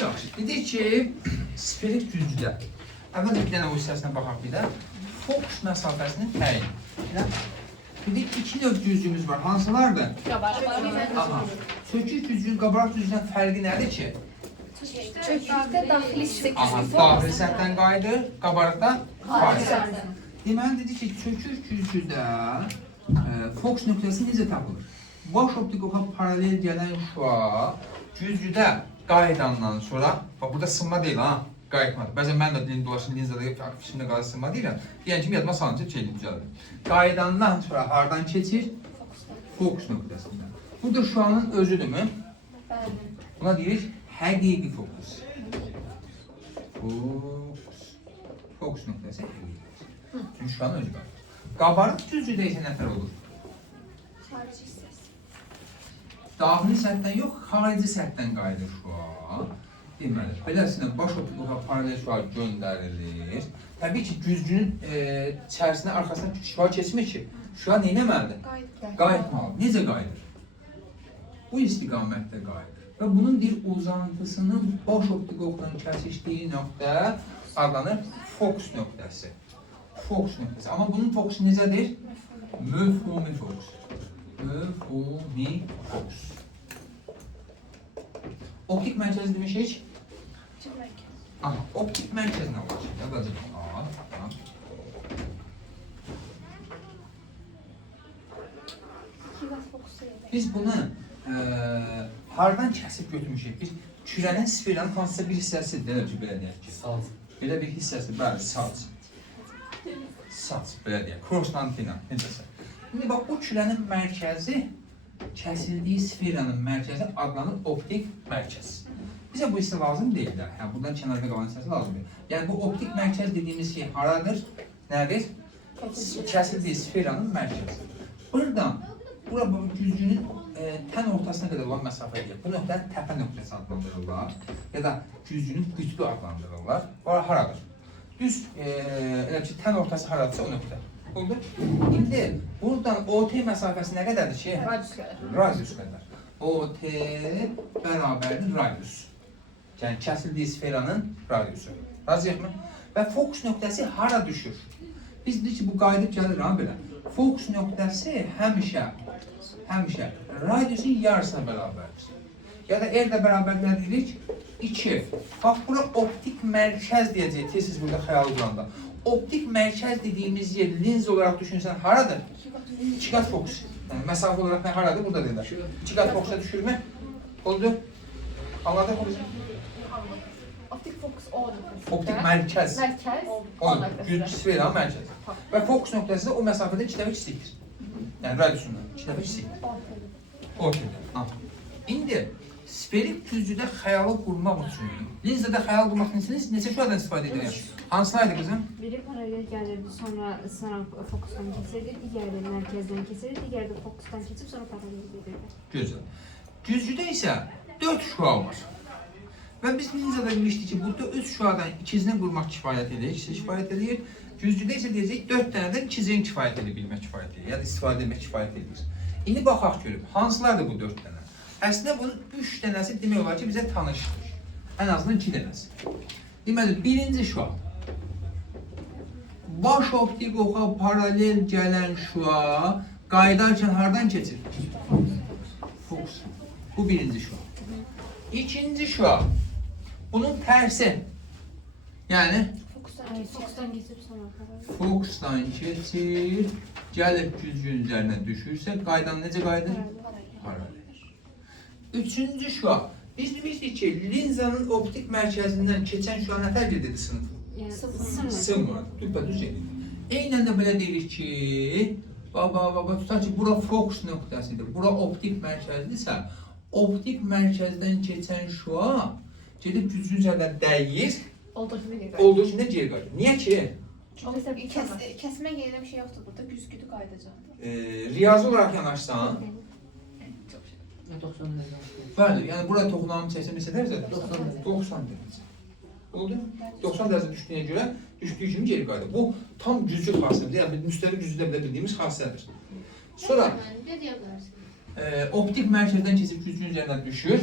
Yaxşı. Dedik ki, sferik düzcüdə. Əvvəl bir dənə o hissəsinə baxaq bir də. Fokus məsafəsinin təyin. Dedik, iki növ düzcümüz var. Hansılardır? Qabarıq. Sökük düzcünün qabarıq düzcüdən fərqi nədir ki? Çökükdə daxili Daxili səthdən qayıdır, qabarıqdan xarici. Deməli, dedik ki, sökük düzcüdə fokus nöqtəsi necə tapılır? Baş optik oxa paralel gələn şua düzcüdə qayıdandan sonra, bax burada sınma deyil ha, qayıtmadı. Bəzən mən də dilin dolaşın, linzada fikrimdə qalır sınma deyirəm. Deyən kimi yadıma salınca şeyli düzəldir. Qayıdandan sonra hardan keçir? Fokus nöqtəsindən. Bu da şuanın özüdürmü? Buna deyirik həqiqi fokus. Fokus nöqtəsi həqiqi. Çünki şuanın özü qalır. Qabarıq düzcüdə isə nətər olur? Xarici hissəsi. Daxili səthdən yox, xarici səthdən qayıdır şua. Deməli, beləsindən baş optik oxa paralel şua göndərilir. Təbii ki, düzcünün içərisinə, arxasına şua keçmir ki, şua neynəməlidir? Qayıtmalıdır. Necə qayıdır? Bu istiqamətdə qayıdır. Və bunun bir uzantısının baş optik oxdan kəsişdiyi nöqtə adlanır fokus nöqtəsi. Fokus nöqtəsi. Amma bunun fokusu necədir? Məfhumi fokus. Məfhumi fokus. Optik mərkəz demişik. Aha, optik mərkəz nə olacaq? Yazacaq. Biz bunu hardan kəsib götürmüşük? Biz kürənin sferanın hansısa bir hissəsidir, belə deyək ki. Saç. Belə bir hissəsi, bəli, saç. Saç, belə deyək, cross antena, necəsə. İndi bax, bu kürənin mərkəzi, kəsildiyi sferanın mərkəzi adlanır optik mərkəz. Bizə bu hissə lazım deyil də, yəni buradan kənarda qalan hissəsi lazım deyil. Yəni bu optik mərkəz dediyimiz şey haradır? Nədir? Kəsildiyi sferanın mərkəzi. Buradan, bura düzcünün tən ortasına qədər olan məsafəyə, bu nöqtəni təpə nöqtəsi adlandırırlar ya da düzcünün qütbü adlandırırlar. Haradır? Düz, elə ki, tən ortası haradırsa o nöqtə. Oldu. İndi buradan OT məsafəsi nə qədərdir ki? Radius qədər. OT bərabərdir radius. Yəni kəsildiyi sferanın radiusu. Razıyıqmı? Və fokus nöqtəsi hara düşür? Biz dedik ki, bu qayıdıb gəlir ha belə. Fokus nöqtəsi həmişə radiusun yarısına bərabərdir. Ya da R-də bərabərlər dedik 2. Bax, bura optik mərkəz deyəcək, siz burada xəyal quranda. Optik mərkəz dediyimiz yer lins olaraq düşünsən haradır? 2 qat fokus. Yəni, məsafə olaraq nə haradır? Burada deyirlər. 2 qat fokusa düşürmü? Oldu? Anladıq mı? Optik fokus odur. Optik mərkəz. Mərkəz. Odur. Sferanın mərkəzi. Və fokus nöqtəsi də o məsafədə 2 dəfə kiçikdir. Yəni, radiusundan 2 dəfə kiçikdir. Ortada. İndi sferik düzcüdə xəyalı qurmaq üçün, linzada xəyal qurmaq üçün neçə şuadan istifadə edilir? Hansılaydı qızım? Biri paralel gəlirdi, sonra fokusdan keçirdi, digəri mərkəzdən keçirdi, digəri də fokusdan keçib, sonra paralel edirdi. Gözəl. Düzcüdə isə 4 şua var. Və biz linzada bilmişdik ki, burada 3 şuadan ikizini qurmaq kifayət edir, ikisi kifayət edir. Düzcüdə isə deyəcək 4 dənədən ikizini kifayət edir, bilmək kifayət edir, ya da istifadə etmək kifayət edir. İndi baxaq görüb, hansılardır bu 4 dənə? Əslində bunun 3 dənəsi demək olar ki, bizə tanışdır. Ən azından 2 dənəsi. Deməli, birinci şua. Baş optik oxa paralel gələn şua qayıdarkən hardan keçir? Fokus. Bu birinci şua. İkinci şua. Bunun tərsi. Yəni Fokusdan keçib, sonra paralel. fokusdan keçir, gəlib düzgün üzərinə düşürsə, qaydan necə qayıdır? Paralel. Üçüncü şua. Biz demişdik ki, linzanın optik mərkəzindən keçən şua nə tərk edirdi sınıf? Sınmır. Düpədüz edir. Eynən də belə deyirik ki, tutaq ki, bura fokus nöqtəsidir, bura optik mərkəzdirsə, optik mərkəzdən keçən şua gedib düzgün üzərindən dəyir, olduğu kimi geri qayıdır. Niyə ki? Kəsmə yerində bir şey yoxdur burada, güzgüdü qayıdacaqdır. Riyazi olaraq yanaşsan, 90 dərəcə. bəli, yəni burada toxunağın çəksən neçə dərəcədir? 90 dərəcə. Oldu? 90 dərəcə düşdüyünə görə düşdüyü kimi geri qayıdır. Bu tam güzgü xassədir. Yəni müstəvi güzgüdə bilə bildiyimiz xassədir. Sonra Optik mərkəzdən keçib güzgünün üzərinə düşür.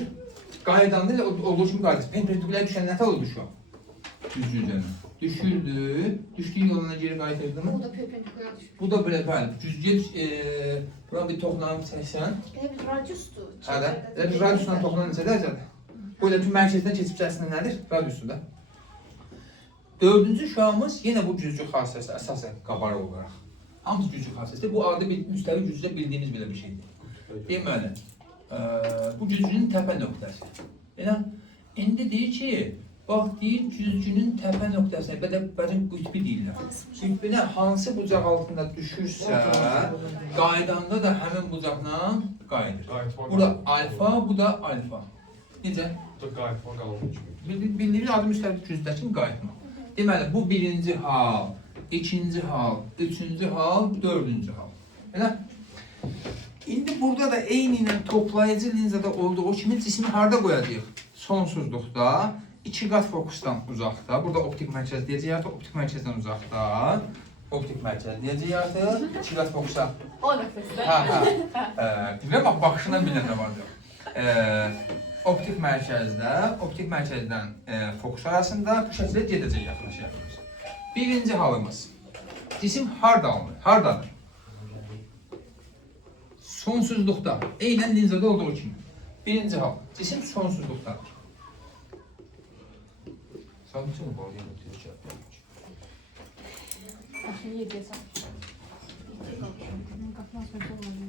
Qaydanda elə olduğu kimi qaydası. Perpendikulär düşən nə tər düşüyor? Güzgünün üzərinə. Düşürdü, düşdüyü yoluna geri qaytırdı mı? Bu da perpendikulyar düşür. Bu da belə, bəli, güzgün, buna bir toxlanıb çəksən. Elə bir radiusdur. Hələ, elə bir radiusla toxlanan necə dərəcədir? Bu elə bir mərkəzdən keçib əslində nədir? Radiusu da. Dördüncü şuamız yenə bu güzgü xassəsi, əsasən qabarıq olaraq. Hamısı güzgü xassəsi. Bu adı müstəvi güzgüdə bildiyimiz belə bir şeydir. Deməli, bu güzgünün təpə nöqtəsi. Yəni, indi deyir ki, bax deyir güzgünün təpə nöqtəsi, bəzən qütbi deyirlər. Qütbinə hansı bucaq altında düşürsə, qaydanda da həmin bucaqla qayıdır. Burada alfa, bu da alfa. Necə? Bu da qayıtma qalmış. Bildiyimiz adı müstəvi güzgüdəki qayıtma. Deməli, bu birinci hal, ikinci hal, üçüncü hal, dördüncü hal. Elə? İndi burada da eyni ilə toplayıcı linzada olduğu kimi cismi harda qoyacağıq? Sonsuzluqda, iki qat fokusdan uzaqda. Burada optik mərkəz deyəcək artıq, optik mərkəzdən uzaqda. Optik mərkəz deyəcək artıq, iki qat fokusa. O nöqtəsində. Bilirəm, bax, baxışından bilən nə vardır. Optik mərkəzdən fokus arasında bu şəkildə gedəcək yaxınlaşır. Birinci halımız, cisim harda alınır? Hardadır? Sonsuzluqda, eynən linzada olduğu kimi. Birinci hal, cisim sonsuzluqdadır. Sən bütün bu bağlı yanıtıyor ki. Başını yediyə sal. Qapını açmaq olmadı.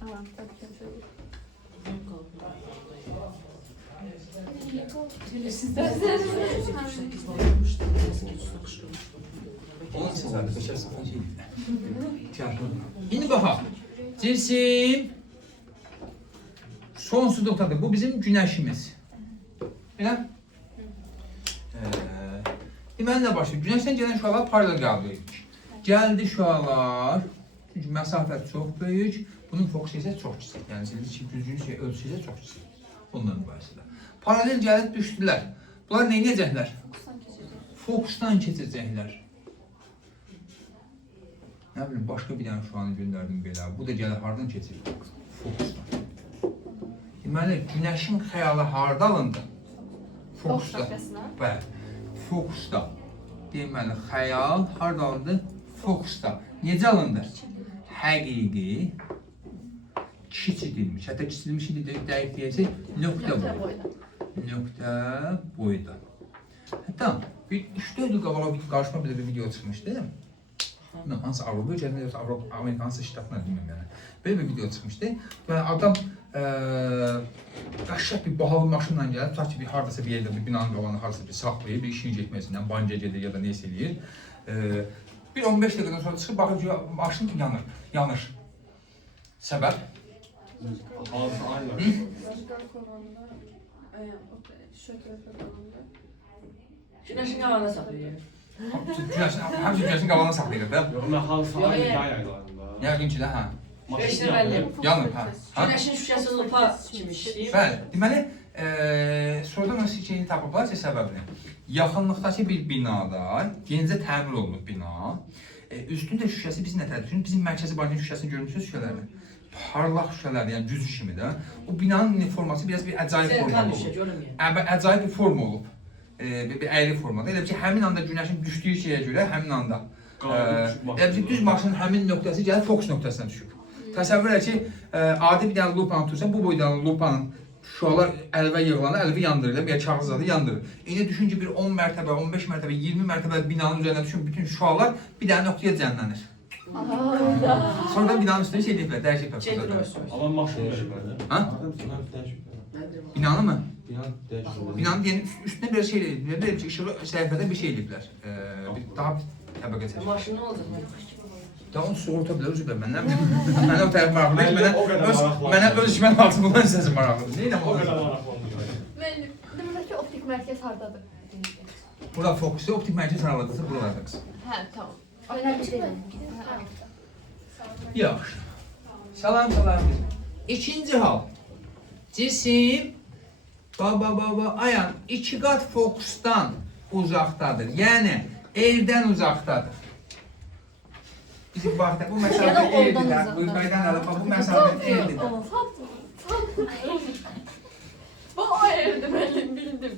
Tamam, tabii ki şöyle. Onun için zaten kaçarsın falan şey. Tiyatro. Şimdi bakalım. Cisim sonsuzluqdadır. Bu bizim günəşimiz. Elə? Deməli nə başlayır? Günəşdən gələn şüalar paralel qəbul edilir. Gəldi şüalar, çünki məsafə çox böyük, bunun fokusu isə çox kiçik. Yəni güzgünün ölçüsü isə çox kiçik. Bundan mübahisədə. Paralel gəlib düşdülər. Bunlar nə edəcəklər? Fokusdan keçəcəklər. Nə bilim, başqa bir dənə şuanı göndərdim belə. Bu da gəlir hardan keçir? Fokusdan. Deməli, günəşin xəyalı harda alındı? Fokusda. Bəli, fokusda. Deməli, xəyal harda alındı? Fokusda. Necə alındı? Həqiqi, kiçidilmiş. Hətta kiçidilmiş idi dəqiq deyəcək, nöqtə boyda. Nöqtə boyda. Hətta bir 3-4 il qabağa qarşıma bir video çıxmışdı. Hansı Avropa ölkəsində yoxsa Amerika hansı ştatına bilmirəm yəni. Belə bir video çıxmışdı. Yəni adam qəşəng bir bahalı maşınla gəlib, tutaq ki, hardasa bir yerdə bir binanın qabağında hardasa bir saxlayır, bir işini getməsindən, banca gedir ya da neysə eləyir. Bir 15 dəqiqədən sonra çıxıb baxır ki, maşın yanır, yanır. Səbəb? Hansı aylar? Günəşin qabağında saxlayır. Həmçə günəşin qabağında saxlayır da. Yox, mən hansı aylarında? Yəqin ki də, hə. Beş nəfərli. Yanır, hə. Günəşin şüşəsi lupa kimi işləyir. Bəli, deməli, sonradan o şeyini tapıblar ki, səbəbini. Yaxınlıqdakı bir binada, yenicə təmir olunub bina, üstündə şüşəsi biz nətər düşünün, bizim mərkəzi bankanın şüşəsini görmüşsünüz şüşələrlə. Parlaq şüşələr, yəni güzgü kimi də. O binanın forması biraz bir əcaib formalı olub. Əcaib bir forma olub. Bir əyri formada. Elə ki, həmin anda günəşin düşdüyü şeyə görə, həmin anda elə ki, düz maşının həmin nöqtəsi gəlib fokus nöqtəsinə düşüb. Təsəvvür et ki, adi bir dənə lupanı tutursan, bu boydan lupanın şüalar əlvə yığılanı, əlvi yandırır, ya kağız zadı yandırır. İndi düşün ki, bir 10 mərtəbə, 15 mərtəbə, 20 mərtəbə binanın üzərində düşün, bütün şüalar bir dənə nöqtəyə cəmlənir. Sonradan binanın üstünə şey deyiblər, dəyişiblər. Amma maşın dəyişiblər. Ha? Binanı mı? Dəyişiblər. Binanın üstünə bir şey deyiblər, bir işığı səhifədə bir şey deyiblər. Daha bir təbəqə çəkir. Maşın nə olacaq? Daha onu soğurta bilər, üzr mən nə bilim. Mənə o tərəf maraqlıdır, mənə öz işimən altı bulan səsi maraqlıdır. Neynəm O o? qədər maraqlanmıyor. Müəllim, demək ki, optik mərkəz hardadır? Burada fokusu, optik mərkəz aralıqdırsa buralardakız. Hə, tamam. Yaxşı. Salam. İkinci hal. Cisim, ayağın iki qat fokusdan uzaqdadır. Yəni, eldən uzaqdadır. Bizim vaxtda bu Ya da məsafə oradan E'dir. uzaqdan. Bu qaydan alıb bu məsafə E'dir. Bu o evde ben bildim.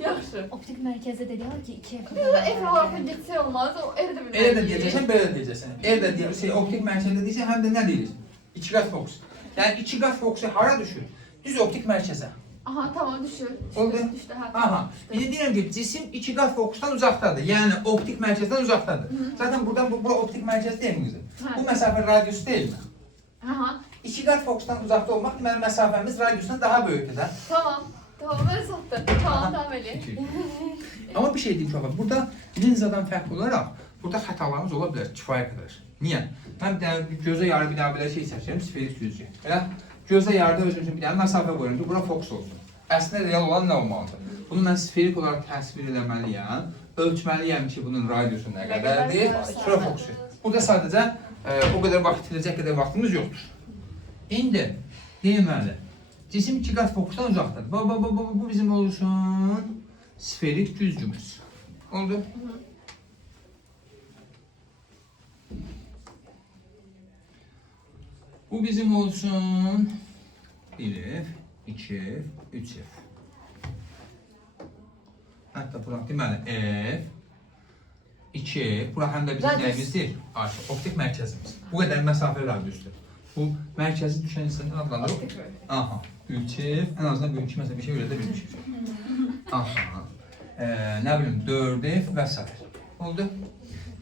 Yaxşı. Optik mərkəzdə dediler ki 2 Bir de Efe olarak gitse olmaz. O evde bir Elə də deyəcəksən, belə də deyəcəksən. Elə də deyəcəksən, optik mərkəzdə deyirsən, həm də nə deyilir? 2 qat fokus. Yəni 2 qat fokusu hara düşür? Düz optik mərkəzə. Aha tamam düşür. Oldu. Düştü ha. Aha. İndi deyirəm ki, cisim 2 qat fokusdan uzaqdadır. Yəni optik mərkəzdən uzaqdadır. Zaten buradan bura optik mərkəz deyilmi qızım? Hə. Bu məsafə radius deyilmi? Aha. 2 qat fokusdan uzaqda olmaq deməli məsafəmiz radiusdan daha böyükdür da. Tamam. Tamam öyle sattı. Tamam tamam öyle. Amma bir şey deyim uşaqlar, burada linzadan fərqli olaraq burada xətalarımız ola bilər kifayət qədər. Niyə? Mən bir dənə gözə yarı bir dənə belə şey seçirəm, sferik düzcə. Elə gözə yarıda özüm üçün bir dənə məsafə qoyuram ki, bura fokus olsun. Əslində real olan nə olmalıdır? Bunu mən sferik olaraq təsvir etməliyəm, ölçməliyəm ki, bunun radiusu nə qədərdir, sonra fokus et. Burada sadəcə o qədər vaxt itirəcək qədər vaxtımız yoxdur. İndi deməli, cisim 2 qat fokusdan uzaqdadır. Bu bizim olsun sferik düzcümüz. Oldu? Bu bizim olsun 1F, 2F, 3F. Hətta bura deməli F, 2F, bura həm də bizim Radius. nəyimizdir? Artıq optik mərkəzimiz. Bu qədər məsafə radiusdur. Bu mərkəzi düşən hissəni adlandırır. Aha, 3F, ən azından bugünkü məsələ bir şey öyrədə bilmişik. Aha, nə bilim 4F və s. Oldu?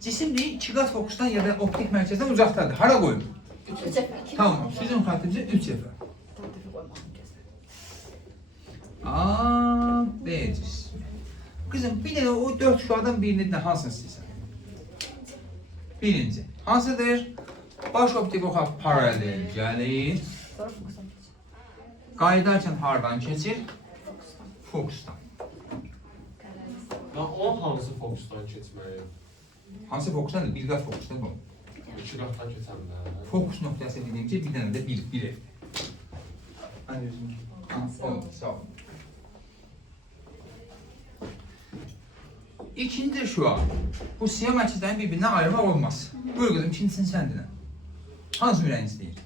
Cisim deyil, 2 qat fokusdan ya da optik mərkəzdən uzaqdadır. Hara qoyum? Tamam, sizin xətrimizə 3F. A, B cismi. Kızım, bir de o 4 şuadan birini hansını istəyirsən? Birinci, hansıdır? Baş optik oxa paralel gəlir. Qayıdarkən hardan keçir? Fokusdan. Ben o hansı fokustan keçməliyim? Hansı fokusdan? Bir qat fokusdan bu. 2 qatdan keçəndə. Fokus nöqtəsi dediyim ki, bir dənə də bir ev. Hadi özüm. Oldu, sağ olun. İkinci şua. Bu siyah mərkəzlərin bir-birindən ayırmaq olmaz. Buyur qızım, ikincisini sən dinlə. Hansı ürəyiniz deyir?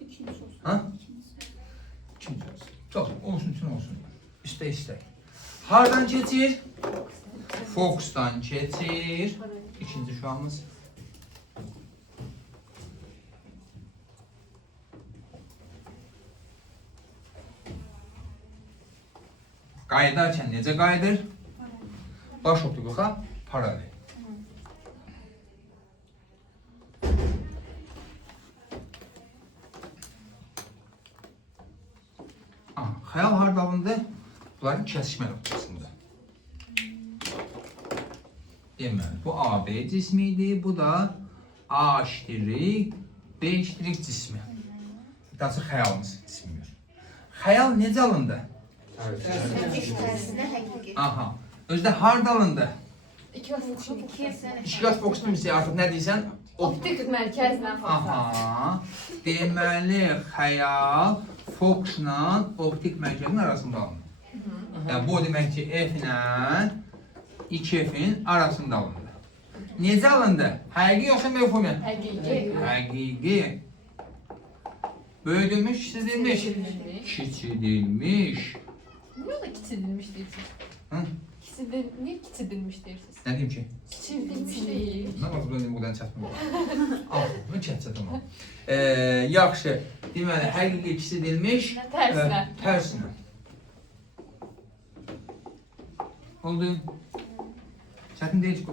İkinci olsun. Ha? İkinci olsun. Çok olsun için olsun. İste iste. Hardan keçir? Fokustan keçir. İkinci şu anımız. Qayıdarkən necə qayıdır? Baş optik oxa paralel. Xəyal hardalındır? Bunların kəsişmə nöqtəsində. Deməli, bu AB cismidir, bu da A iştirik, B iştirik cismi. Daha sonra xəyalımız cismidir. Xəyal necə alındı? Tersine hakiki. Aha. Özdə harda alındı? İki fokusun. İki qat fokuslu misal artıq nə deyirsən? Optik merkezden fokusun. Aha. Deməli, xəyal fokusla optik mərkəzin arasında alınır. Yəni bu o demək ki, F ilə 2F'in arasında alındı. Necə alındı? Həqiqi yoxsa mevhumi? Hakiki. Həqiqi. Böyüdülmüş, kiçildilmiş. Kiçildilmiş. Niye da kiçildilmiş diyorsunuz? Hı? Niye kiçildilmiş diyorsunuz? Nə deyim ki? Kiçildilmiş değil. Nə var bu buradan çatmır. Bunu çatmır. Yaxşı. Deməli, həqiqi kiçildilmiş. Tersine. Tərsinə. Oldu. Çətin deyil ki,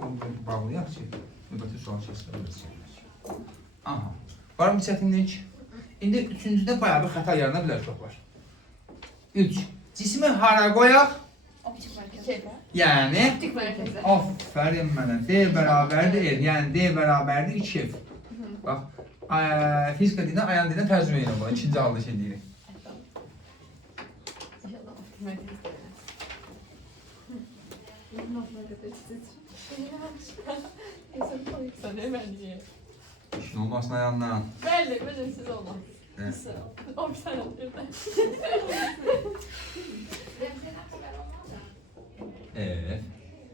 bağlayaq ki, növbəti sual keçsin. Aha. Var mı çətinlik? İndi üçüncüdə bayağı bir xəta yarana bilər uşaqlar. 3. Cismi hara qoyaq? Optik merkez. Yəni, Optik merkezde. aferin mənə. D bərabərdir F. Yəni D bərabərdir 2F. Bax, fizika dilinə, ayan dilinə tərcümə edirəm bu. İkinci halda şey deyirik. İnşallah optik merkezde. Sen hemen diye. İşin olmasın ayağından. Belli, siz olmaz. Ne? O bir tane birden. F,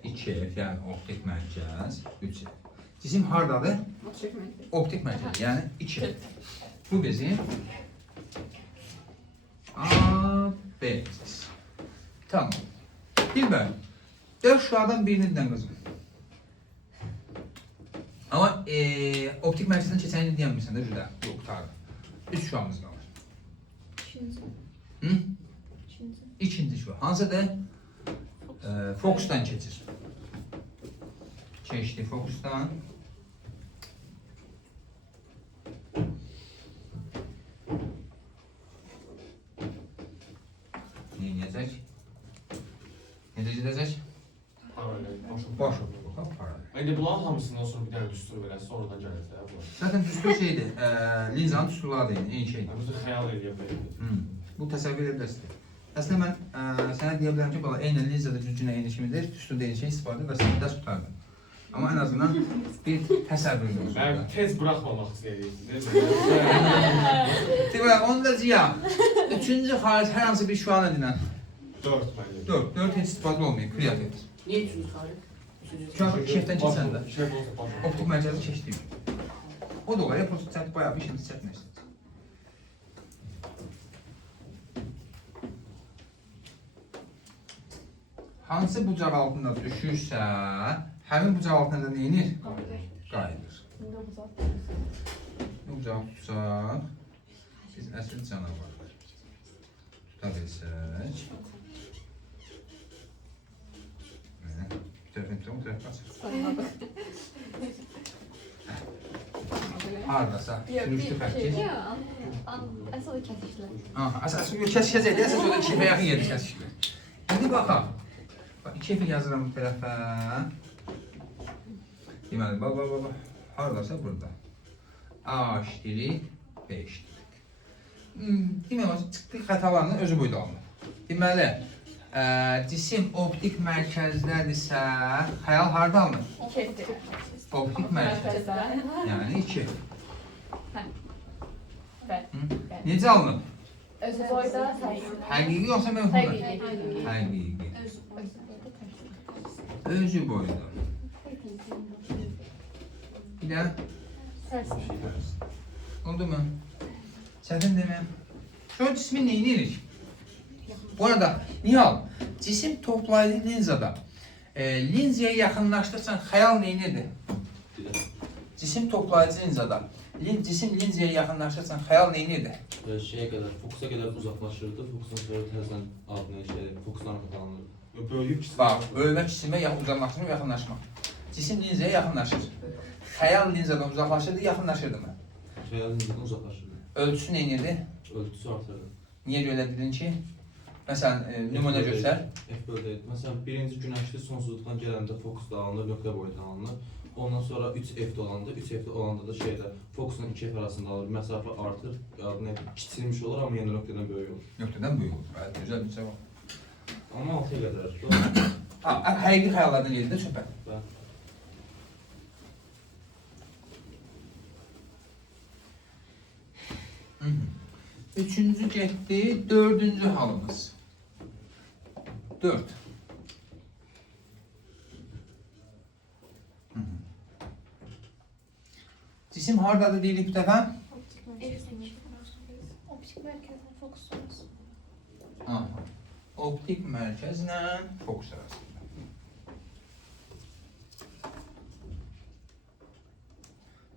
2F, yəni optik mərkəz, 3F. Cisim hardadır? Optik mərkəzi, yəni 2. Bu bizim A, B hissəsi. Tamam. Dilbər, 4 şuadan birini dinlə qızım. Amma optik mərkəzdən keçəni deyəmirsən də cüdə. Yox, qutardı. 3 şuamız qalır. Hı? İkinci şua. Hansıdır? Fokusdan keçir. Keçdi fokusdan. Neyəcək? Necə gedəcək? Paralel, boşu. Boş oldu. Paralel. İndi bunların hamısından sonra bir dənə düstur verək, sonradan gələcək bu. Zaten düstur şeydir, linzanın düsturları deyil, eyni şeydir. Bizi xəyal edə bilərik. Bu təsəvvür edə bilərsiniz. Əslində mən sənə deyə bilərəm ki, bala, eynən linzada düzgünə eyni kimidir, düsturda eyni şey istifadə və sən dərs tutardı. Amma ən azından bir təsəvvür ediyoruz. Mən tez buraxmamaq istəyirdim. Deyirəm, onu da ziya. Üçüncü xaric hər hansı bir şuanı dinən. 4 məncə. 4 heç istifadə olmayıb, kreativdir. Niye üçüncü xaric? Şu an şefdən keçəndə. Şef olsa boş. Optik mərkəzi keçdiyim. O da olar, ya prosto çəkib bayağı bir işimizi çəkmək istəyir. Hansı bucaq altında düşürsə, həmin bucaq altında da neyinir? Qayıdır. Bu bucağı tutsaq, biz əsl canavarlar tuta bilsək. Bir tərəfini tutalım, bir tərəf qaçır. Hardasa, sürüşdü fərqi. Əsl o kəsişlər. Əsas kəsəcəkdir, əsas o da 2 yaxın yeri kəsişdir. İndi baxaq. Bax, 2 yazıram bu tərəfə. Deməli, bax. Hardasa burada. A işlirik, B işlirik. Deməli, çıxdıq xətalarının özü buydu alınır. Deməli, cisim optik mərkəzdədirsə, xəyal harda alınır? Optik mərkəz. Yəni 2. Necə alınır? Özü boyda Həqiqi yoxsa mövhumda? Həqiqi. Həqiqi. Özü boyda. Bir də oldu mu? Çətin demə. Şu cismi neyini edirik? Bu arada Nihal, cisim toplayıcı linzada linzaya yaxınlaşdırsan xəyal neyinidir? Cisim toplayıcı linzada cisim linzaya yaxınlaşdırsan xəyal neyinidir? Şeyə qədər, fokusa qədər uzaqlaşırdı, fokusdan sonra təzədən adını fokusdan alınırdı. Böyük kisim. Bax, bölmə cisimə uzaqlaşdırma, yaxınlaşma. Cisim linzaya yaxınlaşır. Xəyal linzadan uzaqlaşırdı, yaxınlaşırdı mı? Xəyal linzadan uzaqlaşırdı. Ölçüsü neyinidir? Ölçüsü artırdı. Niyə görə dedin ki? Məsələn, nümunə göstər. F böldəydi. Məsələn, birinci günəşli sonsuzluqdan gələndə fokus da alınır, nöqtə boyutu alınır. Ondan sonra 3F-də olanda, 3F-də olanda da şeydə fokusla 2F arasında alır, məsafə artır, adını kiçilmiş olur, amma yenə nöqtədən böyük olur. Nöqtədən böyük olur. Bəli, gözəl bir cavab. Amma 6-ya qədər. Həqiqi xəyallardan gedir də söhbət. Bəli. Üçüncü getdi, dördüncü halımız. 4. Cisim hardadır deyilik bu dəfə? Optik mərkəzin fokus olması. Aha. Optik mərkəzlə fokus arasında.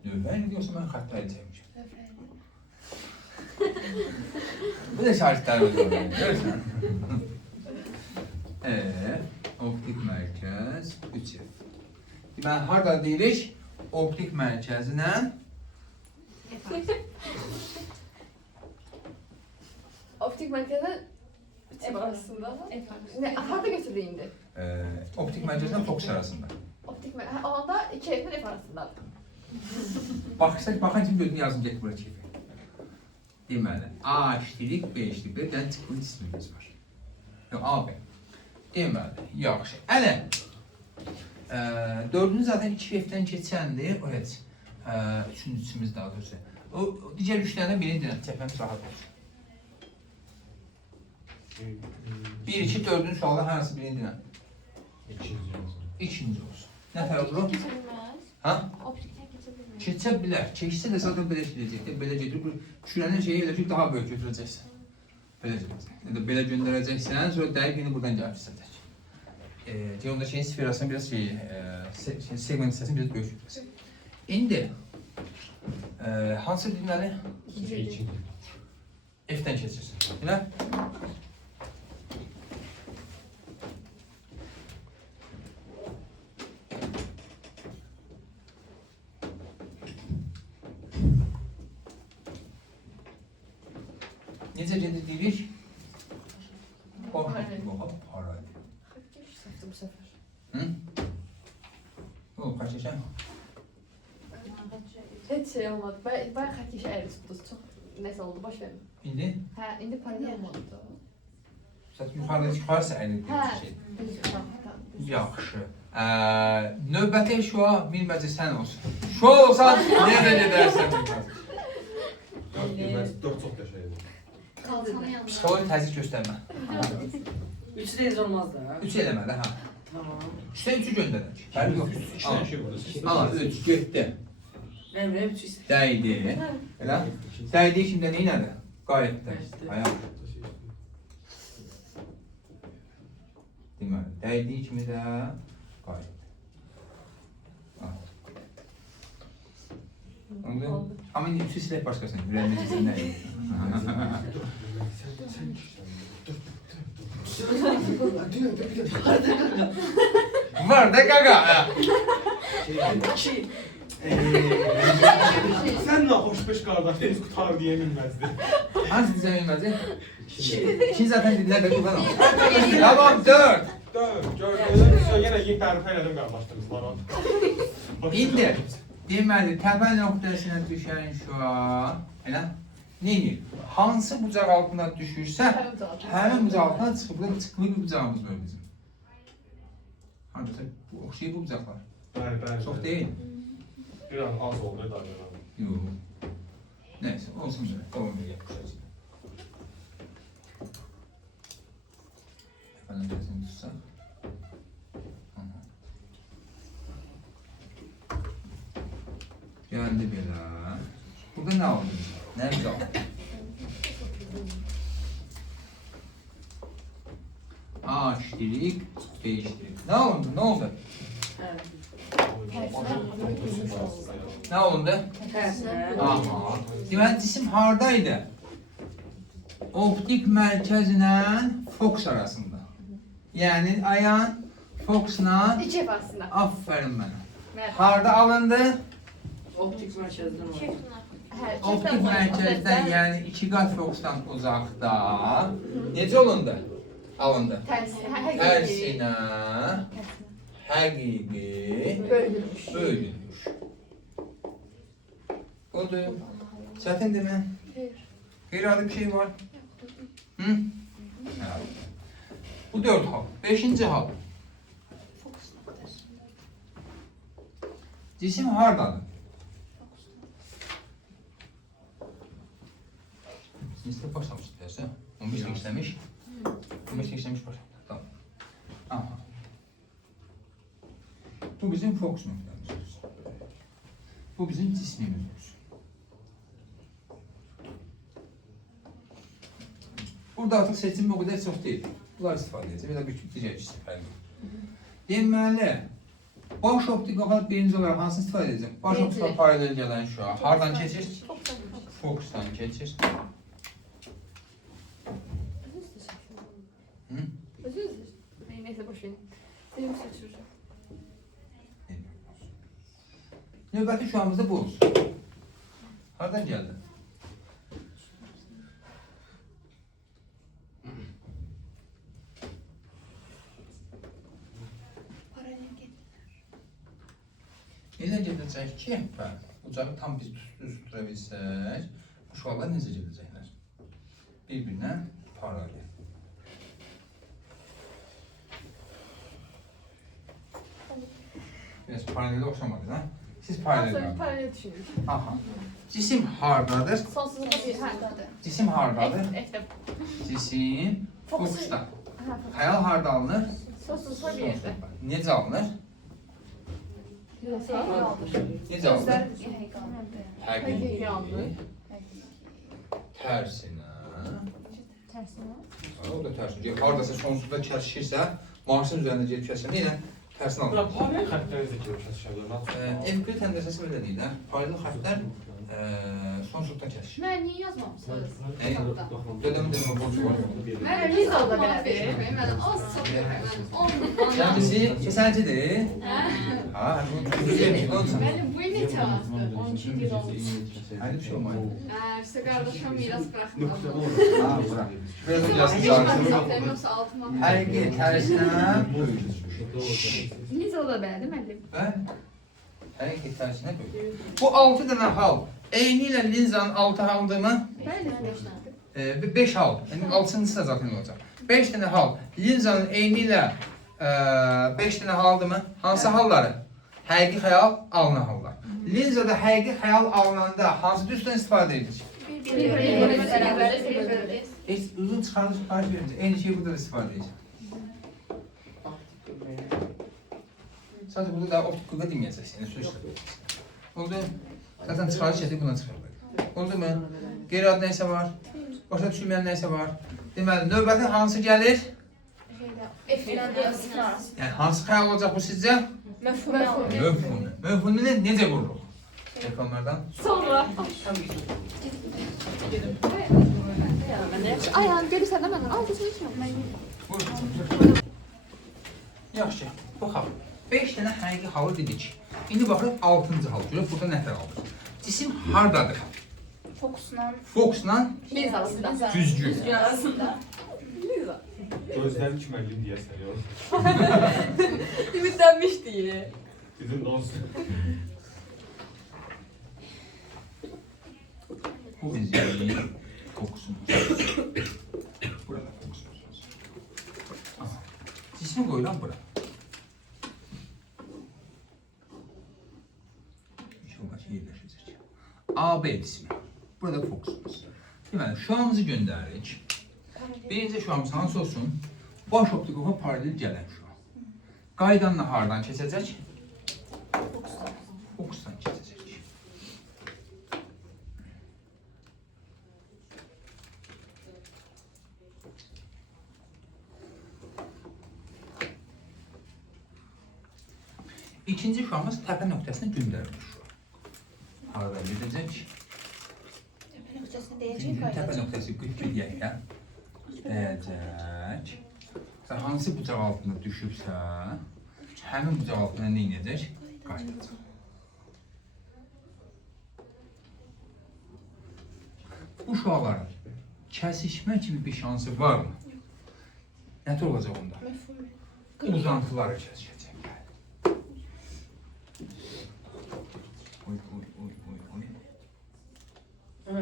Lövbər yoxsa mən xəttə edəcəkmişim. Bu da şartlar var. Görürsən? Optik mərkəz 3F. Deməli, harada deyirik? Optik mərkəzinə Optik mərkəzə arasında. Ne, harda götürdü indi? optik mərkəzlə fokus arasında. Optik mərkəz. Onda 2 F F arasındadır. Baxan kimi gözünü yazım get bura çekin. Deməli, A işlirik, B işlirik. Bir dənə çıxılı cismimiz var. Yox, A, B. Deməli, yaxşı. Ələ, dördüncü zaten 2F-dən keçəndir. O heç, üçüncüsümüz daha doğrusu. O digər üçlərdən birini deyən, çəkməmiz rahat olsun. 1, 2, 4-cü sualda hər hansı birini deyən. İkinci olsun. İkinci olsun. Nə fərq olur? Keçə bilməz. Ha? Optikdən keçə bilməz. Keçə bilər. Keçsə də zaten belə gedəcəkdir. Belə gedir. Bu kürənin şeyi elə ki daha böyük götürəcəksən. Belə gedəcək. Ya da belə göndərəcəksən, sonra dəyib yine buradan gəlib istəyəcək. Onda şeyin sferasını biraz segment hissəsini biraz böyük götürəcək. İndi hansı dinləri? İkinci. F-dən keçirsən. Elə? Necə gedir deyirik? Paralel. Səhvdir bu səfər. Hı? O, kaç yaşa? Heç şey olmadı. Bayağı xətt yeşə əyri tutdunuz. Çox nəsə oldu, boş verin. İndi? Hə, indi paralel olmadı da. Zaten yuxarısı əyri Hə, şey. tamam. Yaxşı. Növbəti şua bilməci sən olsun. Şua olsan nerə gedərsən? Yox, bilməz, 4 çox qəşəngdir. Kalçanın yanına. Psixoloji təzyiq göstərmə. 3 reis olmaz da. 3 eləməli, hə. Tamam. 3-dən 3-ü göndərək. Fərqi yoxdur. İki dənə şey var. Ana, 3 getdi. Ben 3 istedim. Dəydi. Elə? Dəydiyi kimdə neynədir? Qayətdə. Ayaq. Deməli, dəydiyi kimi də qayət. Amma indi 3 silək başqasına. Ürəyində sizin nə edir? Var da qaqa. Ki. Sən nə xoşbeş qardaşınız qutar deyə bilməzdi. Hansı dizə bilməzi? 2 zaten dedilər də qurban olsun. Tamam 4. Gördünüz, yenə tərifə elədim qardaşlarımızla. İndi deməli təbəl nöqtəsinə düşən şua, elə? Neyini? Hansı bucaq altına düşürsə, həmin bucaq altına çıxıb, burada çıxılı bir bucağımız var bizim. Hancısa oxşayıb bu bucaqlar. Bəli. Çox deyil. Bir an az oldu da. Yox. Neyse, olsun belə. Olun belə yapışacaq. Təbəl nöqtəsini tutsaq. Geldi belə. Burada ne oldu? Ne güzel. Açtırık, değiştirdik. Ne oldu? Ne oldu? Evet. Ne oldu? Aha. Deməli cisim hardaydı? Optik mərkəzlə fokus arasında. Yəni ayağın fokusla İki aslında. aferin mənə. Merhaba. Harda alındı? Optik merkezden var. Optik mərkəzdən, yəni 2 qat fokusdan uzaqda. Necə olundu? Alındı. Tərsinə həqiqi bölünmüş. Odur. Çətindir mi? Qeyri-adi bir şey var. Hı? Bu 4 hal. 5-ci hal. Cisim hardadır? Sinirdə başlamış deyərsə. 15 gün işləmiş. 15 gün işləmiş başlamış. Tamam. Aha. Bu bizim fokus nöqtəmiz. Bu bizim cismimiz olsun. Burada artıq seçim o qədər çox deyil. Bunlar istifadə edəcək. Bir də bütün digər istifadə. Deməli, baş optik oxal birinci olaraq hansı istifadə edəcək? Baş optika paralel gələn şua. Hardan keçir? Fokusdan keçir. Neyse boş verin. Senin seçiyorum. Növbəti şuamızda bu olsun. Hardan gəldi? Elə gedəcək ki, ucağı tam biz düz tutura bilsək, bu şualar necə gedəcəklər? Bir-birinə paralel. Biraz paralelə oxşamadınız, ha? Siz paralel Sonra qaldı. paralel düşünün. Aha. Cisim hardadır? Sonsuzluğunda bir hardadır. Cisim hardadır? Efte. Cisim fokusda. Ha, Xəyal harda alınır? sonsuzluğa bir yerde. Necə alınır? Necə aldı? Necə aldı? Gözlər həqiqi aldı. Həqiqi aldı. tərsinə. Tərsine. O da tərsinə. Hardasa sonsuzda kəsişirsə, Marsın üzərində gedib kəsirsə, yenə tərsinə Bura alır. paralel xəttləri zikr etmişlər. Evcil təndəsəsi belə deyil, paralel xəttlər sonsuzda kəsişir. Mən niyə yazmamışsınız? Dödəmin o borcu var. Mən Liza da belədir. Mən az çox mən Səncisi, səncidir? Ha, Mənim bu il neçə azdı? 12 il olmuş. Hadi bir şey olmaydı. İşte qardaşım miras bıraxdı. Ha, bura. Biraz da yazsın çağırsın. Yoxsa altıma. Həqiqi tərsinə böyük. Liza da belədir müəllim. Bəli. Həqiqi tərsinə böyük. Bu 6 dənə hal. Eyni ilə linzanın 6 haldımı? Bəli, 5 dənədir. 5 hal. Yəni 6-cısı da zaten olacaq. 5 dənə hal. Linzanın eyni ilə 5 dənə haldımı? Hansı halları? Həqiqi xəyal alınan hallar. Linzada həqiqi xəyal alınanda hansı düzdən istifadə edilir? Heç uzun çıxarılış sifariş verincə eyni şey burada da istifadə edilir. Sadəcə burada da optikada deməyəcəksin, yəni söz istəyəcəksin. Oldu? Zaten çıxarış edib buna çıxarılır. Oldu mu? Qeyri-adi nəysə var? Başa düşülməyən nəysə var? Deməli, növbəti hansı gəlir? Yəni hansı xəyal olacaq bu sizcə? Möfhumi. Möfhumini necə qururuq? Telefonlardan. Sonra. Ayağım gelirsə də məndən al keçmişəm. Yaxşı, baxaq. 5 dənə həqiqi halı dedik. İndi baxırıq 6-cı hal. Görək burada nə tər alır. Cisim hardadır? Fokusla. Fokusla Liza arasında. güzgü. Arasında. Liza. Gözləri kiməliyim deyəsən yox. Ümitlənmişdi. Bizim dost. Bu bizim fokusumuz. Burada fokusumuz olsun. Aha. Cismi qoyulan bura. Yerləşəcək. AB cismi. Burada fokusumuz. Deməli, şuamızı göndəririk. Birinci şuamız hansı olsun? Baş optikofa paralel gələn şua. Qaydanla hardan keçəcək? Fokusdan keçəcək. İkinci şuamız təpə nöqtəsinə göndərilir şua. Harada gedəcək? Təpə nöqtəsini deyəcək Təpə nöqtəsi 41 yəhyə dəyəcək. Sən hansı bucaq altında düşübsə, həmin bucaq altına nə edəcək? Qaydacaq. Bu şuaların kəsişmə kimi bir şansı varmı? Nə olacaq onda? Uzantıları kəsişəcək. Oy, oy, oy, oy, oy.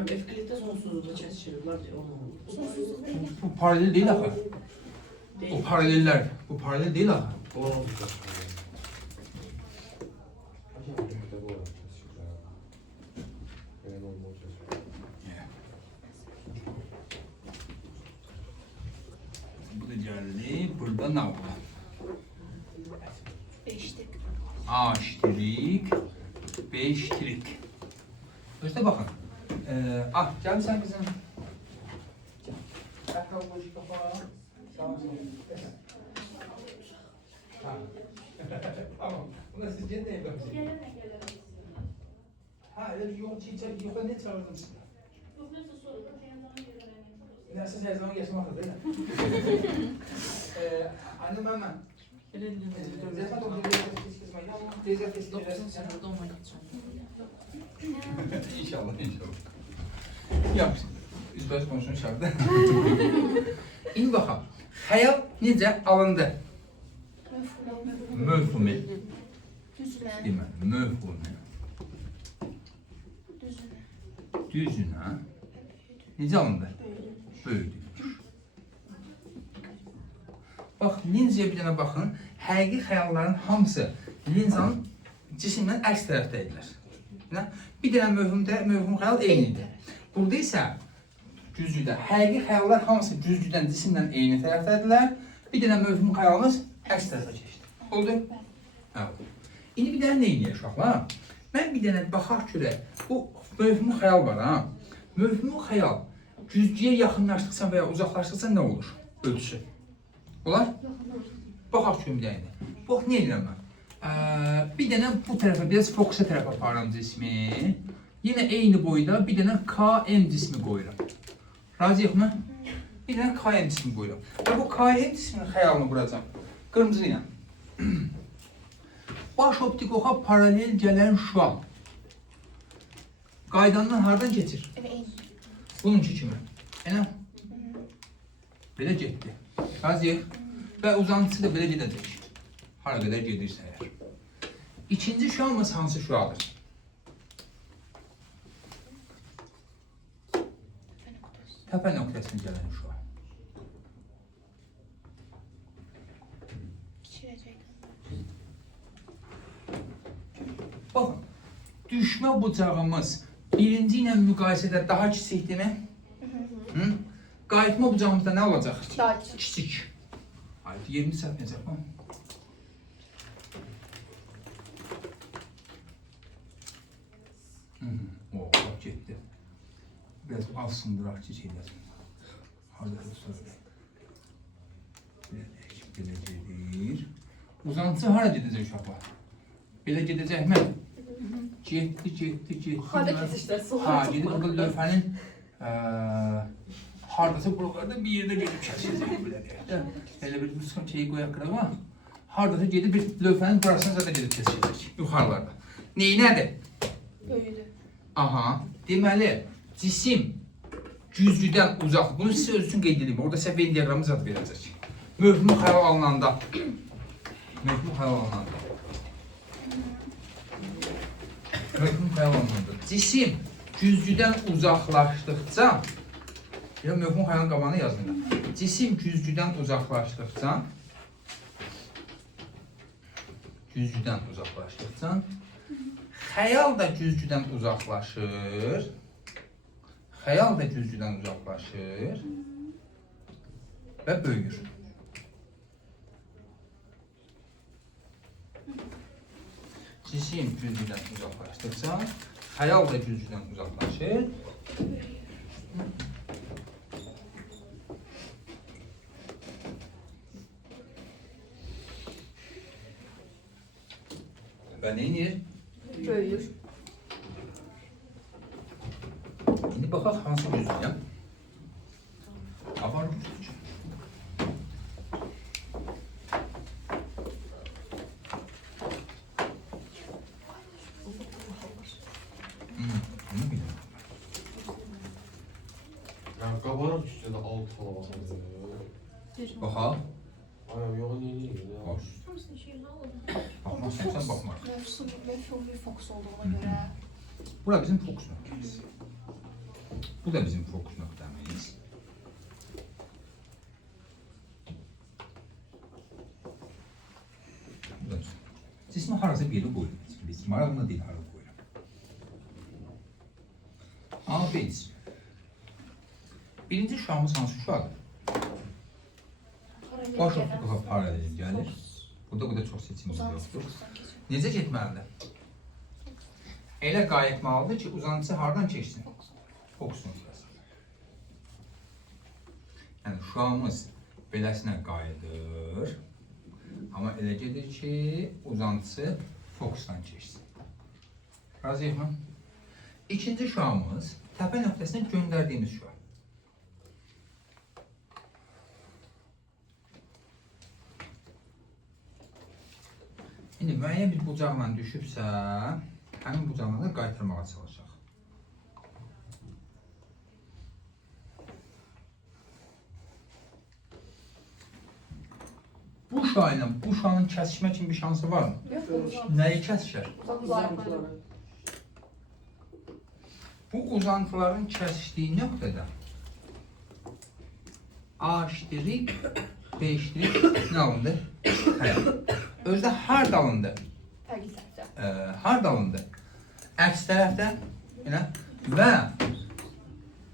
Evkillikdə sonsuzluqda kəsişirlər deyə olmalı. Bu paralel değil axı. Bu Deyil. paraleller. Bu paralel değil axı. Olmaz. Bu da geldi. Burada ne var? Beşlik. Aştirik. Beştirik. İşte bakın. Gel sen bizim. Tamam. Buna siz gelin evde misin? Ha öyle yok çiçek yok ne çağırdım sizi? Ne siz her zaman yaşamakta değil mi? Annem hemen. İnşallah inşallah. Yaxşı. Üzbəyiz konuşun şartda. İndi baxaq. Xəyal necə alındı? Möfhumi. Düzünə. Deməli, möfhumi. Düzünə. Düzünə. Necə alındı? Böyüdü. Bax, linzaya bir dənə baxın. Həqiqi xəyalların hamısı linzanın cisimdən əks tərəfdədirlər. Bir dənə möhüm xəyal eynidir. Burada isə güzgüdə həqiqi xəyallar hamısı güzgüdən cisimdən eyni tərəfdədirlər. Bir dənə möhüm xəyalımız əks tərəfə keçdi. Oldu? Hə. İndi bir dənə nə eləyək uşaqlar? Mən bir dənə baxaq görək. Bu mövhumu xəyal var ha. Mövhumu xəyal cüzgüyə yaxınlaşdıqsa və ya uzaqlaşdıqsa nə olur? Ölçüsü. Olar? Baxaq görüm bir dənə. Bax nə edirəm mən? Bir dənə bu tərəfə, biraz fokusa tərəfə aparıram cismi. Yenə eyni boyda bir dənə KM cismi qoyuram. Razıyıq mı? Bir dənə KM cismi qoyuram. Və bu KM cisminin xəyalını quracam. Qırmızı ilə. Baş optik oxa paralel gələn şua. Qaydandan hardan keçir? Bununki kimi. Elə? Belə getdi. Razıyıq. Və uzantısı da belə gedəcək. Hara qədər gedirsə əgər. İkinci şuamız hansı şuadır? Təpə nöqtəsinə gələn şua. Baxın, düşmə bucağımız birinci ilə müqayisədə daha kiçikdirmi? Qayıtma bucağımızda nə olacaq? Kiçik. Haydi, yerini sətməyəcək bu. Bak getdi. Biraz az sındıraq çiçəklər. Harada söyle. Belə gedir. Uzantısı hara gedəcək uşaqlar? Belə gedəcək mi? Getdi. Hara kesişlər sonra. Ha, gedib burada lövhənin hardasa buralarda bir yerdə gedib kəsirəcək belə deyək. Elə bir şeyi qoyaq qırama. Hardasa gedib bir lövhənin burasına zaten gedib kəsirəcək. Yuxarılarda. Neynədir? Böyüdü. Aha. Deməli, cisim cüzgüdən uzaq. Bunu sizə öz üçün qeyd edeyim. Orada sizə Venn diaqramı zad verəcək. Mövhumu xəyal alınanda. Cisim cüzgüdən uzaqlaşdıqca, ya mövhumu xəyalın qabağına yazın. Cisim cüzgüdən uzaqlaşdıqca, xəyal da cüzgüdən uzaqlaşır. Və böyüyür. Cisim cüzgüdən uzaqlaşdıqca, xəyal da cüzgüdən uzaqlaşır. Və nə edir? Böyüyür. İndi baxaq hansı cüzgüyə? Avar cüzgü. Bunu bilmirəm. Yani qabarıq üstündə alt falan baxırdı. Baxaq. Ayam yox, neyini ya? Hoş. Baxmazsan sən baxmarıq. Mövhumi fokus olduğuna görə. Bura bizim fokus nöqtəmiz. Bu da bizim fokus nöqtəmiz. Cismi harasa bir yere qoyulur. Biz maraqlı deyil hara qoyulur. A, B cismi. Birinci şuamız hansı şuadır? Baş optik paralel gəlir. Burada çox seçimimiz yoxdur. Necə getməlidir? Elə qayıtmalıdır ki, uzantısı hardan keçsin? Fokus nöqtəsi. Yəni, şuamız beləsinə qayıdır. Amma elə gedir ki, uzantısı fokusdan keçsin. Razıyıq mı? İkinci şuamız təpə nöqtəsinə göndərdiyimiz şua. İndi müəyyən bir bucaqla düşübsə, həmin bucaqla da qaytarmağa çalışaq. Bu şua ilə bu şuanın kəsişmə kimi bir şansı varmı? Nəyi kəsişər? Bu uzantıların kəsişdiyi nöqtədə A', B' nə alındı? Xəyal. Özdə harda alındı? Fərqli tərəfdə. Harda alındı? Əks tərəfdə elə və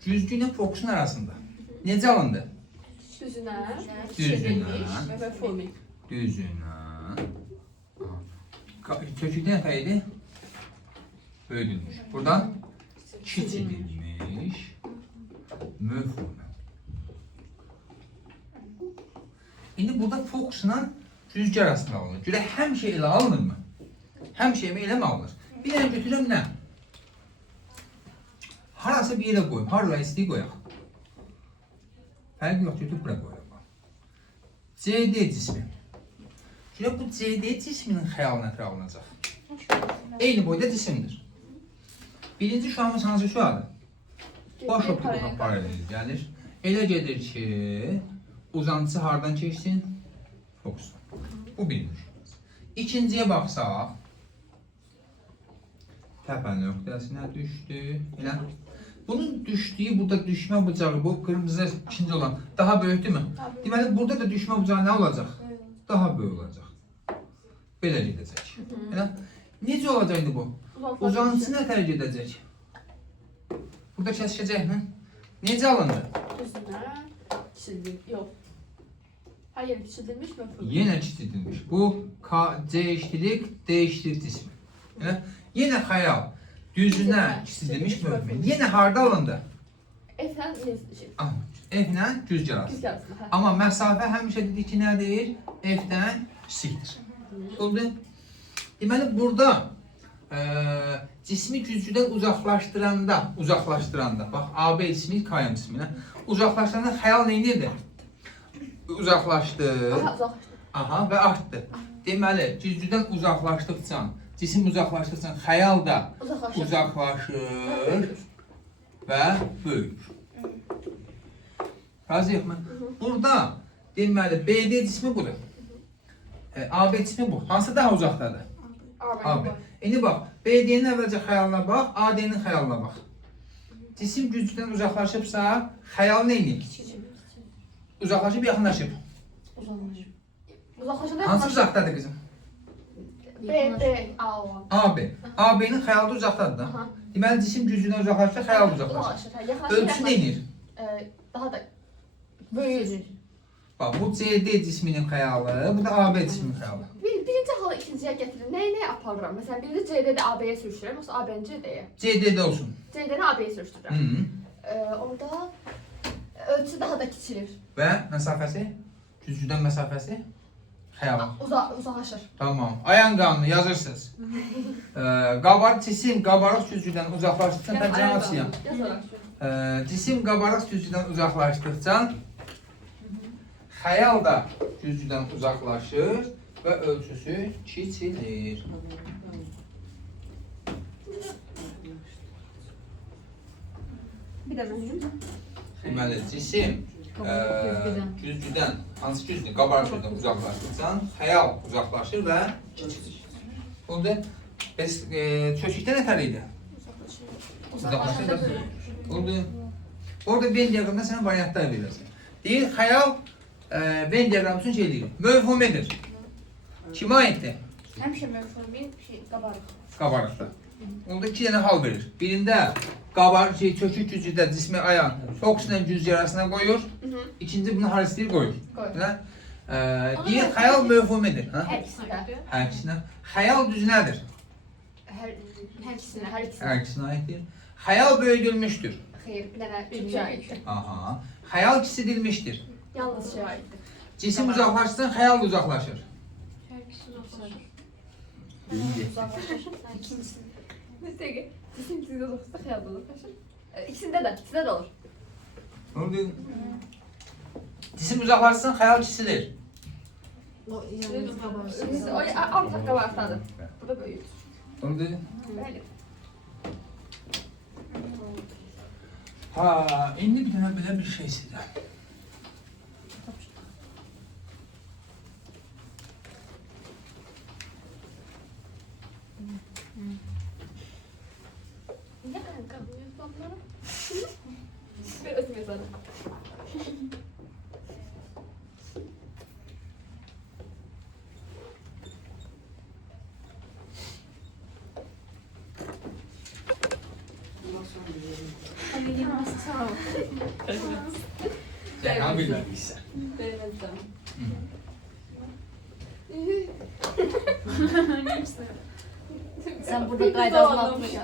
cüzgü ilə fokusun arasında. Necə alındı? Düzünə. Düzünə. Və formik. Düzünə. Kökükdə nə idi? Böyüdülmüş. Buradan kiçildilmiş möhfəmə. İndi burada fokusla rüzgar arasında alınır. Görə həmişə elə alınırmı? Həmişə elə mi alınır? Bir dənə götürəm nə? Harasa bir yerə qoyum, haraya istəyir qoyaq. Fərqi yox, götürüb bura qoyaq. CD cismi. Görə bu CD cisminin xəyalına ətraflanacaq. Eyni boyda cisimdir. Birinci şuamız hansı şuadır? Baş optik paralel gəlir. Elə gedir ki, uzantısı hardan keçsin? Fokusdan. Bu birinci şuamız. İkinciyə baxsaq, təpə nöqtəsinə düşdü. Elə. Bunun düşdüyü, burada düşmə bucağı, bu qırmızı ikinci olan daha böyükdür mü? Deməli, burada da düşmə bucağı nə olacaq? Daha böyük olacaq. Belə gedəcək. Elə. Necə olacaqdı bu? Uzantısı nə tərə gedəcək? Burada kəsişəcək mi? Necə alındı? Düzünə kiçildilmiş. Yox. Hayır, kiçildilmiş möhfəm. Yenə kiçildilmiş. Bu değiştirik cismi. Elə. Yenə xəyal. Düzünə kiçildilmiş möhfəm. Yenə harda alındı? F-lə F-lə rüzgar arası. güzgə arasında. Hə. Amma məsafə həmişə dedik ki, nədir? F-dən kiçikdir. Oldu? Deməli, burada cismi güzgüdən uzaqlaşdıranda, bax, AB cismi, KM cisminə, uzaqlaşdıranda xəyal neyinirdi? Uzaqlaşdı. Aha, uzaqlaşdı. Aha, və artdı. Deməli, güzgüdən uzaqlaşdıqca, cisim uzaqlaşdıqca xəyal da uzaqlaşır və böyür. Razıyıq mı? Burada, deməli, BD cismi budur. AB cismi bu. Hansı daha uzaqdadır? AB. İndi bax, BD-nin əvvəlcə xəyalına bax, AD-nin xəyalına bax. Cisim güzgüdən uzaqlaşıbsa, xəyal neyini? Uzaqlaşıb, yaxınlaşıb. Uzaqlaşanda Hansı uzaqdadır qızım? B, AB. AB-nin xəyalı uzaqdadır da. Deməli, cisim güzgüdən uzaqlaşsa, xəyal uzaqlaşır. Ölçüsü neyinir? Daha da böyüyür. Bax, bu CD cisminin xəyalı, bu da AB cisminin xəyalı. Birinci halı ikinciyə gətirir. Nəyə aparıram? Məsələn, birinci CD-də AB-yə sürüşdürürəm, yoxsa AB-ni CD-yə? CD-də olsun. CD-ni AB-yə sürüşdürürəm. Orada ölçüsü daha da kiçilir. Və məsafəsi? Güzgüdən məsafəsi? Xəyal. Uzaqlaşır. Tamam. Ayan qanunu yazırsınız. Cisim qabarıq güzgüdən uzaqlaşdıqca, tərcümə açıyam. Cisim qabarıq güzgüdən uzaqlaşdıqca, xəyal da güzgüdən uzaqlaşır və ölçüsü kiçilir. Bir də mənim. Deməli, cisim güzgüdən, hansı güzgüdən, qabarıq güzgüdən uzaqlaşdıqca, xəyal uzaqlaşır və kiçilir. Oldu. Bəs çökükdə nə tər idi? Uzaqlaşır. Oldu. Orada Venn diaqramda sənə variantlar verirsən. Deyir, xəyal Venn diaqramı üçün şey deyir. Möhfəmədir. Kimə aiddir? Həmişə möhfəmin qabarıq. Qabarıqda. Onda iki dənə hal verir. Birində qabarıq çökük güzgüdə cismi ayan fokusla güzgü arasına qoyur. İkinci bunu harı istəyir qoyur. Deyir, xəyal möhfəmədir. Hər ikisində. Hər ikisinə. Xəyal düzünədir. Hər ikisinə, hər ikisinə. Hər ikisinə aiddir. Xəyal böyüdülmüşdür. Xeyr, bir dənə üçüncü aiddir. Aha. Xəyal kiçildilmişdir. Yalnız şey aiddir. Cisim uzaqlaşsın, xəyal uzaqlaşır. İkincisi. Müstəqi. Cisim sizə uzaqlaşsa xəyal da uzaqlaşır. İkisində də olur. Oldu. Cisim uzaqlaşsın, xəyal kiçilir. O yalnız qabarsın. O artıq qabarıqdadır. Bu da böyük. Oldu. Bəli. Ha, indi bir dənə belə bir şey sizə. Niyə qankam? Yoxlamlarım. Bir özüm yazarım. Sağ ol. Cənab bilirsən. Beğenmezsem. Sen burada qaydanı atmışsın.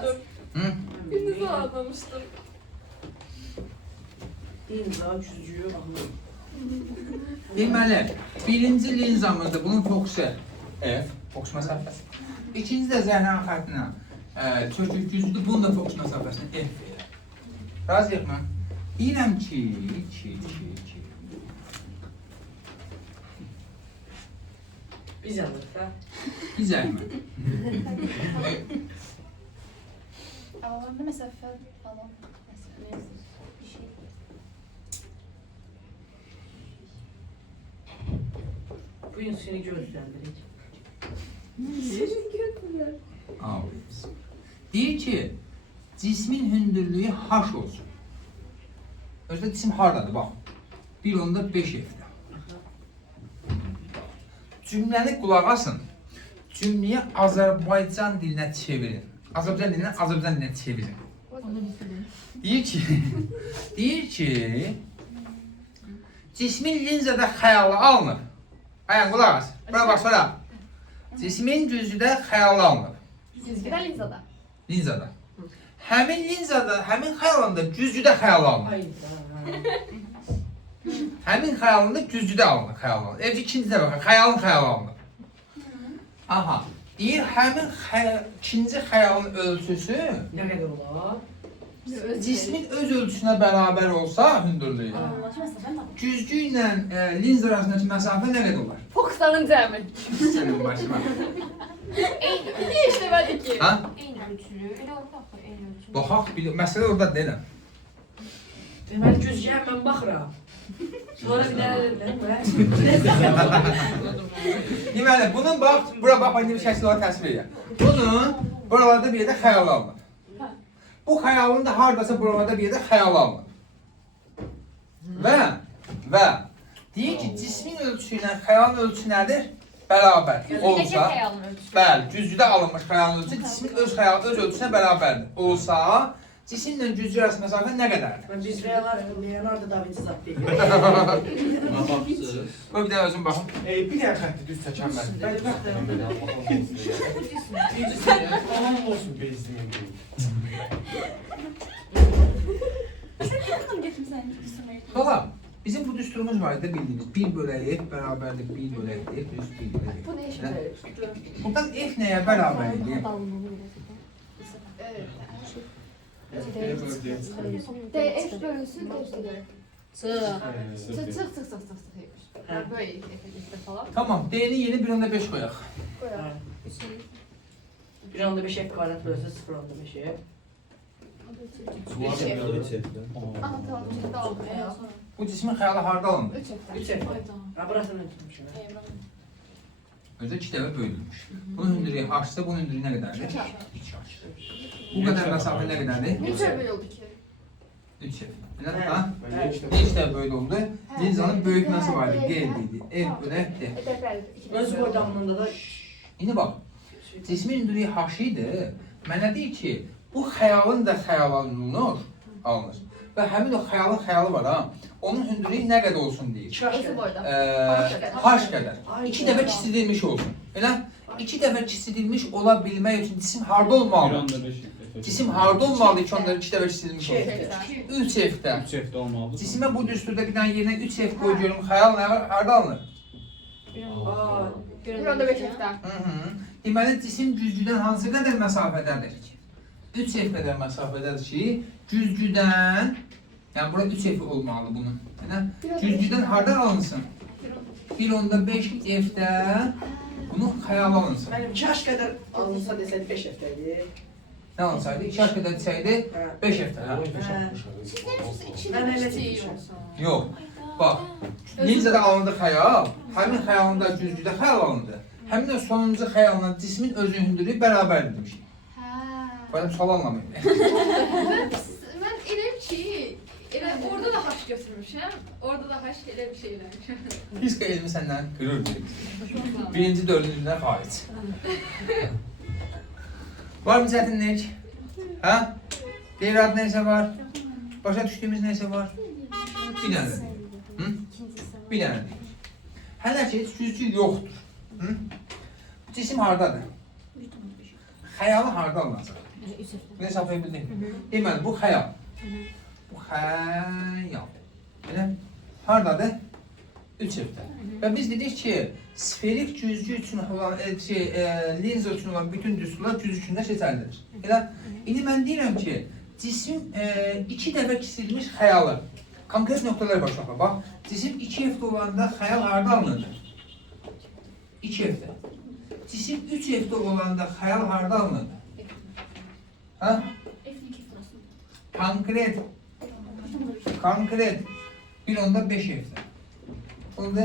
Hı? Birini anlamıştım. İmza, cüzcüyü anladım. Deməli, birinci linzamızda bunun fokusu F, fokus məsafəsi. İkinci də zəhran xəttinə çökük güclüdür, bunun da fokus məsafəsini F verir. Razıyıq mı? Deyirəm ki, Biz yandık da. bir zəhmət. Alanda məsafə alan. Məsələn, bir şey. Bu gün seni gözləndirik. Aferin. Deyir ki, cismin hündürlüyü H olsun. Özdə cisim hardadır, bax. 1.5 F'də. Cümləni qulaq asın. Cümləyi Azərbaycan dilinə çevirin. Azərbaycan dilindən Azərbaycan dilinə çevirin. Deyir ki, cismin linzada xəyalı alınır. Ayağın qulaq as. Bura bax sonra. Cismin güzgüdə xəyalı alınır. Güzgüdə linzada. Linzada. Həmin linzada, həmin xəyalında güzgüdə xəyal alınır. Hayda. Həmin xəyalında güzgüdə alınır xəyal alınır. İkinci də baxın, xəyalın xəyal alınır. Aha. Deyir, həmin ikinci xəyalın ölçüsü Ne kadar olar? cismin öz ölçüsünə bərabər olsa hündürlüyü, güzgü ilə linz arasındakı məsafə nə qədər olar? Fokusların cəmi. Sənin başına. Niye işlemedik ki? Ha? Eyni ölçülü, elə oldu axı, eyni ölçülü. Baxaq, məsələ orada deyiləm. Deməli gözcüyə mən baxıram. Sonra bir dənə Deməli, bunun bax, bura bax, indi bir şəkil olaraq təsvir edir. Bunun buralarda bir yerdə xəyal alınır. Bu xəyalın da hardasa buralarda bir yerdə xəyal alınır. Və deyir ki, cismin ölçüsü ilə xəyalın ölçüsü nədir? Bərabər olsa, bəli, güzgüdə alınmış xəyalın ölçüsü cismin öz ölçüsünə bərabərdir. Olsa, cisimlə güzgü arasında məsafə nə qədərdir? Biz Leonardo da Vinci zat deyil. Buna baxsınız. Qoy bir də özüm baxım. Bir dənə xətti düz çəkən mən. Bəli, Aman olsun bezdiyin deyil. Xala, bizim bu düsturumuz var idi bildiyiniz. 1 bölək F bərabərdir 1 bölək F plus 1 bölək F. Bu ne işe yarıyor? Buradan F nəyə bərabər idi? DF bölünsün DF. Çıx. Çık. Böyle işte falan. Tamam, D'ni yeni 1.5 qoyaq. Koyalım. Bir anda 5 F kvadrat bölse 0 anda 5 F. Bu arada 3 F'də. Aha tamam şimdi aldım ya. Bu cismin xəyalı harda alındı? 3 hafta. 3 F. Ha burasını tutmuşum. Özü 2 dəfə bölünmüş. Bunun hündürlüyü H-sə, bunun hündürlüyü nə qədərdir? 2 Bu qədər məsafə nə qədərdir? 3 böyle oldu ki. 3 F. Belə, ha? Mən işte 5 dəfə böyle oldu. Linzanın böyütməsi var idi, G idi. F bölək D. Öz boydamlığında da İndi bax, cismin hündürlüyü H idi. Mənə deyir ki, bu xəyalın da xəyal alınır. Və həmin o xəyalın xəyalı var ha. Onun hündürlüyü nə qədər olsun deyir. 2 yaş Nasıl boyda? H qədər. 2 dəfə kiçildilmiş olsun. Elə 2 dəfə kiçildilmiş ola bilmək üçün cisim harda olmalıdır? Cisim harda olmalıdır ki, onları 2 dəfə kiçildilmiş olsun? 3 F'də. 3 F'də olmalıdır. Cisimə bu düsturda bir dənə yerinə 3 F qoy görüm, xəyal nə var? Harda alınır? Bir anda 5 hafta. Deməli, cisim güzgüdən hansı qədər məsafədədir? 3 F qədər məsafədədir ki, güzgüdən, yəni bura 3 F olmalıdır bunun. Güzgüdən hardan alınsın? 1.5 F'də bunun xəyal alınsın. Mənim 2 yaş qədər alınsa desəydi 5 F idi. Nə alınsaydı? 2 yaş qədər desəydi 5 F'də. Mən elə demişəm. Yox, bax, linzada alındı xəyal, həmin xəyalında güzgüdə xəyal alındı. Həmin o sonuncu xəyalla cismin özünün hündürlüyü bərabərdir demişik. Benim sual anlamayayım. Ben elə ki, orada da haş götürmüşəm, orada da haş elə bir şey eləmişəm. Fizika elmi səndən qürur verir. Birinci dördüncüdən xaric. Var mı çətinlik? Hə? Qeyrat neysə var? Başa düşdüyümüz neysə var? Bir dənə. Hı? Bir dənə deyir. Hələ ki heç güzgü yoxdur. Hı? Cisim hardadır? Xəyalı harda alınacaq? Üç F. Bunu hesablaya bildik mi? Deməli, bu xəyal. Bu xəyal. Elə? Hardadır? 3 F-də. Və biz dedik ki, sferik cüzgü üçün olan, linza üçün olan bütün düsturlar cüz üçündə seçəlidir. Elə? İndi mən deyirəm ki, cisim 2 dəfə kiçilmiş xəyalı. Konkret nöqtələr var uşaqlar. Bax, cisim 2 F-də olanda xəyal harda alınır? 2 F-də. Cisim 3 F-də olanda xəyal harda alınır? Hə? Konkret. Konkret. 1/5 F-də. Oldu?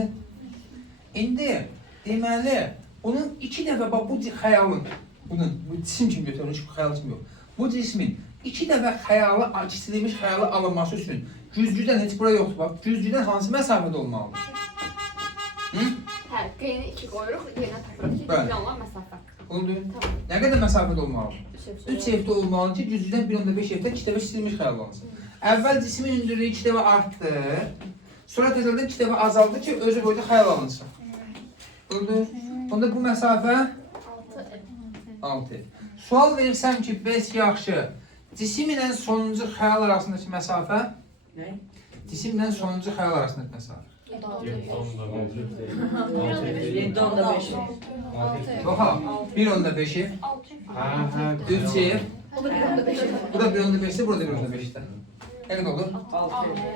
İndi deməli, bunun 2 dəfə bax bu xəyalın, bu cisim kimi götürülmüş, bu xəyal kimi yox. Bu cismin 2 dəfə xəyalı, kiçilmiş xəyalı alınması üçün güzgüdən heç bura yoxdur. Bax, güzgüdən hansı məsafədə olmalıdır? Hı? Hə, qeyni 2 qoyuruq, qeyni tapırıq ki, Bəli. planlar məsafə. Oldu. Nə qədər məsafədə olmalıdır? 3 F-də olmalıdır ki, güzgüdən 1/5 F-də 2 dəfə kiçilmiş xəyal alınsın. Əvvəl cismin hündürlüyü 2 dəfə artdı. Sonra təzədən 2 dəfə azaldı ki, özü boyda xəyal alınsın. Oldu. Onda bu məsafə 6 F. Sual versəm ki, bəs yaxşı, cisim ilə sonuncu xəyal arasındakı məsafə? Ne? Cisim ilə sonuncu xəyal arasındakı məsafə. 7/5. Yox ha, 1/5 3 F. O da 1/5. Bu da 1/5'də, burada 1/5'də. Nə qədər olur? 6.